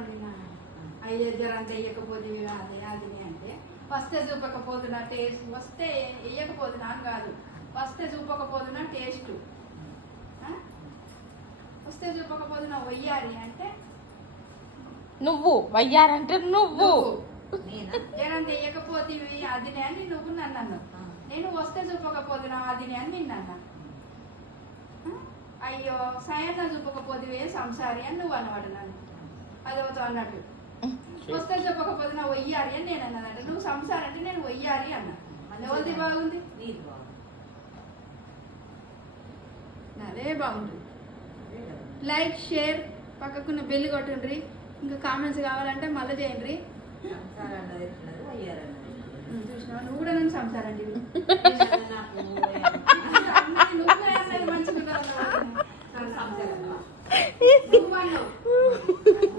వండినా అయ్యే జరంతా వేయకపోతే అది అది అంటే వస్తే చూపకపోతున్నా టేస్ట్ వస్తే వేయకపోతున్నా అని కాదు వస్తే చూపకపోతున్నా టేస్ట్ వస్తే చూపకపోతున్నా వయ్యారి అంటే నువ్వు వయ్యారంటే నువ్వు జరంతా వేయకపోతే అదినే అని నువ్వు నన్ను అన్నావు నేను వస్తే చూపకపోతున్నా అదినే అని నిన్ను అన్నా అయ్యో సాయంత్రం చూపకపోతే సంసారి అని నువ్వు అన్నమాట నన్ను అదవుతావు అన్నట్టు వస్తే చెప్పకపోతే నా వయ్యారి అని నేను అన్నదంట నువ్వు సంసారం అంటే నేను వయ్యారి అన్నా ఎవరిది బాగుంది అదే బాగుంటుంది లైక్ షేర్ పక్కకున్న బెల్ కొట్టుండ్రి ఇంకా కామెంట్స్ కావాలంటే మళ్ళీ చేయండి చూసినావా నువ్వు కూడా నన్ను సంసారం